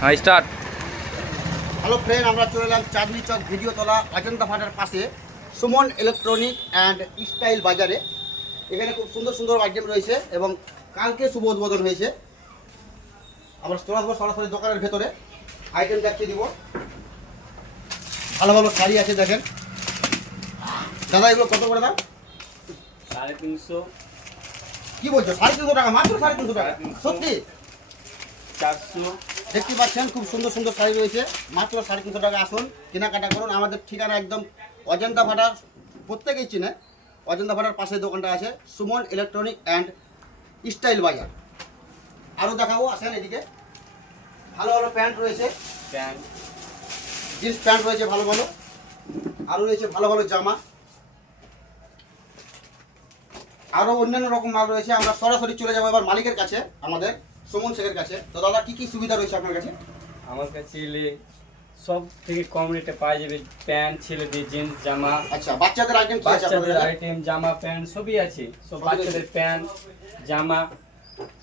হ্যাঁ start. Hello friend, আমরা চলে এলাম চাঁদনি চক ভিডিও তোলা অজন্তা ফাটার পাশে সুমন ইলেকট্রনিক অ্যান্ড স্টাইল বাজারে। এখানে খুব সুন্দর সুন্দর আইটেম রয়েছে এবং কালকে শুভ উদ্বোধন হয়েছে। আমরা চলে আসবো সরাসরি দোকানের ভেতরে, আইটেম দেখিয়ে দিব। ভালো ভালো শাড়ি আছে দেখেন। দাদা এগুলো কত করে দাম? 350। কি বলছো? 350 টাকা? মাত্র 350 টাকা? সত্যি? 400। দেখতে পাচ্ছেন খুব সুন্দর সুন্দর শাড়ি রয়েছে, মাত্র 350 টাকা। আসুন কেনাকাটা করুন। আমাদের ঠিকানা একদম অজন্তা ভাটার, প্রত্যেকেই চিনে। অজন্তা ভাটার পাশে দোকানটা আছে সুমন ইলেকট্রনিক অ্যান্ড স্টাইল বাজার। আরও দেখাবো, আসেন এদিকে। ভালো ভালো প্যান্ট রয়েছে, প্যান্ট, জিন্স প্যান্ট রয়েছে ভালো ভালো। আরও রয়েছে ভালো ভালো জামা, আরও অন্যান্য রকম মাল রয়েছে। আমরা সরাসরি চলে যাবো এবার মালিকের কাছে, আমাদের সুমন শেখের কাছে। তো দাদা কী কী সুবিধা রয়েছে আপনার কাছে? আমার কাছে এলে সব থেকে কম রেটে পাওয়া যাবে। প্যান্ট, ছেলেদের জিন্স, জামা, আচ্ছা, বাচ্চাদের আইটেম কি আছে আপনাদের বাচ্চাদের কাছে? আইটেম, জামা প্যান্ট সবই আছে। সব সবই বাচ্চাদের প্যান্ট, জামা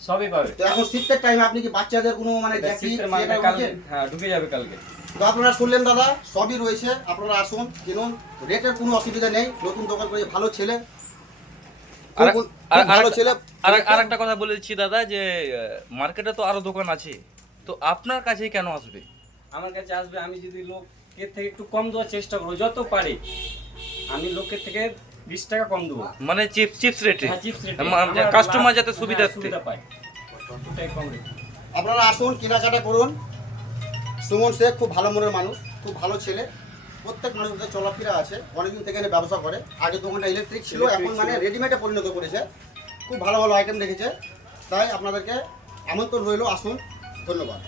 সবই পাবে। তো এখন শীতের টাইমে আপনি কি বাচ্চাদের কোনো মানে এটা জ্যাকেট শীতের মালটা সোয়েটার কালকে, রয়েছে? হ্যাঁ ঢুকে যাবে কালকে। তো আপনারা শুনলেন দাদা, সবই রয়েছে। আপনারা আসুন, কিনুন। রেটের কোনো অসুবিধা নেই। নতুন দোকান করে ভালো ছেলে, খুব ভালো ছেলে। আর একটা কথা বলে দিচ্ছি দাদা, যে মার্কেটে তো আরো দোকান আছে, তো আপনার কাছেই কেন আসবে? আমার কাছে আসবে, আমি যদি লোকের থেকে একটু কম দেওয়ার চেষ্টা করবো যত পারি। আমি লোকের থেকে 20 টাকা কম দেবো, মানে চিপস রেটে, হ্যাঁ চিপস রেটে। কাস্টমার যাতে সুবিধা পায়, ওটাই কম রেট। আপনারা আসুন, কেনাকাটা করুন। সুমন শেখ খুব ভালো মনের মানুষ, খুব ভালো ছেলে। প্রত্যেক মানুষদের চলাফেরা আছে, অনেকদিন থেকে এখানে ব্যবসা করে। আগে দোকানটা ইলেকট্রিক ছিল, এখন মানে রেডিমেডে পরিণত করেছে। খুব ভালো ভালো আইটেম রেখেছে। তাই আপনাদেরকে আমন্ত্রণ রইল, আসুন। ধন্যবাদ।